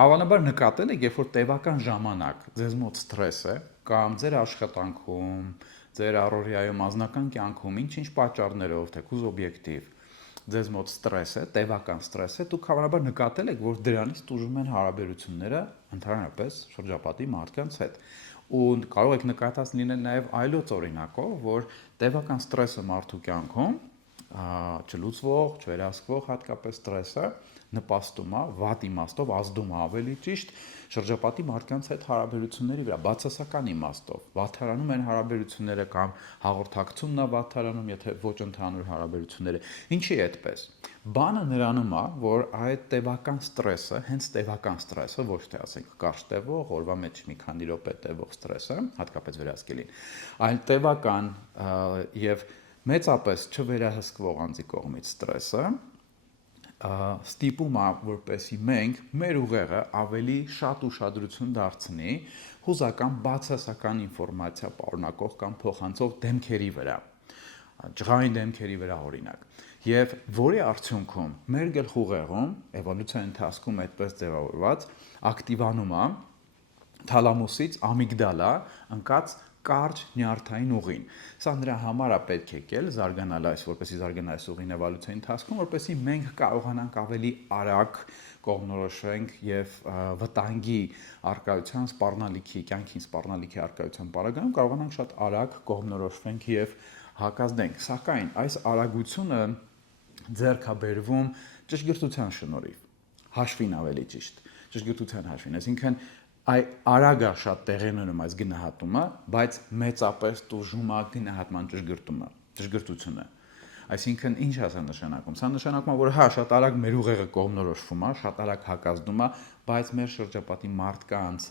Հավանաբար նկատել եք, երբ որ տևական ժամանակ ձեզ մոտ սթրես է կամ ձեր աշխատանքում, ձեր առօրյայում, անձնական կյանքում ինչ-ինչ պատճառներով, թեկուզ օբյեկտիվ ձեզ մոտ ստրես է, տևական ստրես է, դուք հավանաբար նկատել եք, որ դրանից տուժում են հարաբերությունները ընդհանրապես շրջապատի մարդկանց հետ։ Ու կարող եք նկատած լինել նաև այլոց օրինակով, որ տևական ստրեսը մարդու կյանքում չլուծվող, չվերահսկվող հատկապես ստրեսը նպաստում է, վատ իմաստով ազդում է ավելի ճիշտ շրջապատի մարդկանց հետ հարաբերությունների վրա, բացասական իմաստով, վատթարանում են հարաբերությունները կամ հաղորդակցումն է վատթարանում, եթե ոչ ընդհանուր հարաբերությունները։ Ինչի է այդպես։ Բանը նրանում է, որ այդ տևական ստրեսը, հենց տևական ստրեսը, ոչ թե ասենք կարճ տևող, օրվա մեջ մի քանի րոպե տևող ստրեսը, հատկապես վերահսկելին, այլ տևական եւ մեծապես չվերահսկվող անձի կողմից ստրեսը ստիպում է, որպեսզի մենք մեր ուղեղը ավելի շատ ուշադրություն դարձնի հուզական բացասական ինֆորմացիա պարունակող կամ փոխանցող դեմքերի վրա, ջղային դեմքերի վրա օրինակ, եւ որի արդյունքում մեր գլխուղեղում էվոլյուցիայի ընթացքում այդպես ձևավորված ակտիվանում է թալամուսից ամիգդալա ընկած կարճ նյարդային ուղին։ Սա նրա համար է պետք եկել զարգանալ որպեսզի զարգանա այս ուղին էվոլյուցիայի ընթացքում, որպեսզի մենք կարողանանք ավելի արագ կողմնորոշվենք եւ վտանգի արկայության սպառնալիքի, կյանքին սպառնալիքի արկայության պարագայում կարողանանք շատ արագ կողմնորոշվենք եւ հակազդենք։ Սակայն այս արագությունը ձեռք է բերվում ճշգրտության շնորհիվ, հաշվին ավելի ճիշտ, ճշգրտության հաշվին, այսինքն արագ է շատ տեղի ունենում այս գնահատումը, բայց մեծապես տուժում է գնահատման ճշգրտությունը։ Այսինքն ինչ է սա նշանակում։ Սա նշանակում է, որ հա շատ արագ մեր ուղեղը կողմնորոշվում է, շատ արագ հակազդում է, բայց մեր շրջապատի մարդկանց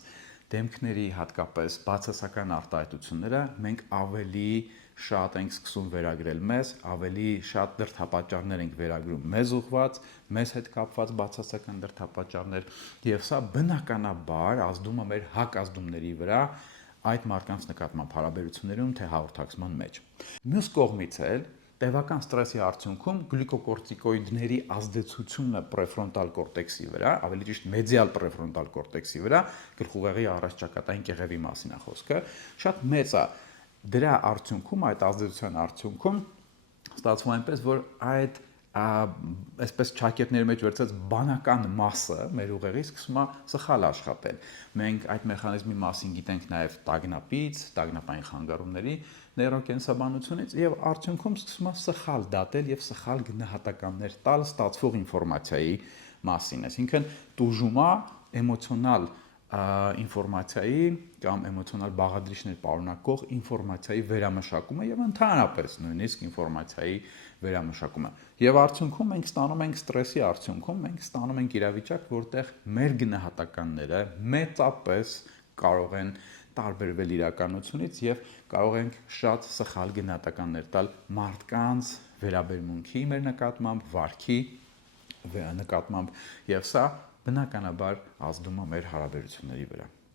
դեմքների հատկապես բացասական արտահայտությունները մենք ավելի շատ ենք սկսում վերագրել մեզ, ավելի շատ դրդապատճառներ ենք վերագրում մեզ ուղված, մեզ հետ կապված բացասական դրդապատճառներ, եւ սա բնականաբար ազդում է մեր հակազդումների վրա այդ մարդկանց նկատմամբ հարաբերություններում թե հաղորդակցման մեջ։ Մյուս կողմից էլ տևական ստրեսի արդյունքում գլյուկոկորտիկոիդների ազդեցությունը պրեֆրոնտալ կորտեքսի վրա, ավելի ճիշտ մեդիալ պրեֆրոնտալ կորտեքսի վրա, գլխուղեղի առաջճակատային կեղևի մասին է խոսքը, շատ մեծ է։ Դրա արդյունքում, այդ ազդեցության արդյունքում ստացվում այնպես, որ այդ այսպես չակետների մեջ վերցած բանական մասը մեր ուղեղի սկսում է սխալ աշխատել։ Մենք այդ մեխանիզմի մասին գիտենք նաև տագնապից, տագնապային խանգարումների նեյրոկենսաբանությունից եւ արդյունքում սկսում է սխալ դատել եւ սխալ գնահատականներ տալ ստացվող ինֆորմացիայի մասին։ Այսինքն տուժում է էմոցիոնալ ինֆորմացիայի կամ էմոցիոնալ բաղադրիչներ պարունակող ինֆորմացիայի վերամշակումը եւ ընդհանրապես նույնիսկ ինֆորմացիայի վերամշակումը։ Եվ արդյունքում մենք ստանում ենք ստրեսի արդյունքում մենք ստանում ենք իրավիճակ, որտեղ մեր գնահատականները մեծապես կարող են տարբերվել իրականությունից եւ կարող ենք շատ սխալ գնահատականներ տալ մարդկանց վերաբերմունքի մեր նկատմամբ, վարքի նկատմամբ եւ սա բնականաբար ազդում է մեր հարաբերությունների վրա։